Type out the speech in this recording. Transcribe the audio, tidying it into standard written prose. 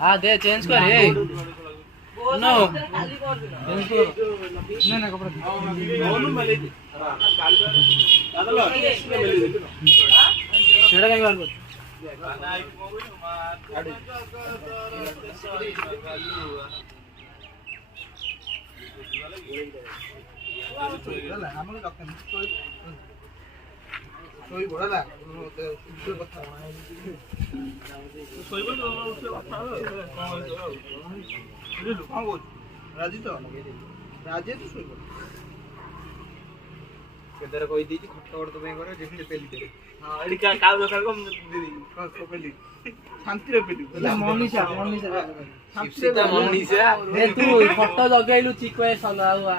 हाँ दे चेंज कर नो ना कपड़ा सेड़ा कहीं बार राजी तो राजी तो सोई केदार कोई दी खट्टा और तो करे जेफे पेली दे हां एडी का काव दरकार को दीदी को पेली शांति रे पेली मनीषा शांति रे मनीषा तू फोटो जगाइलु चिको सला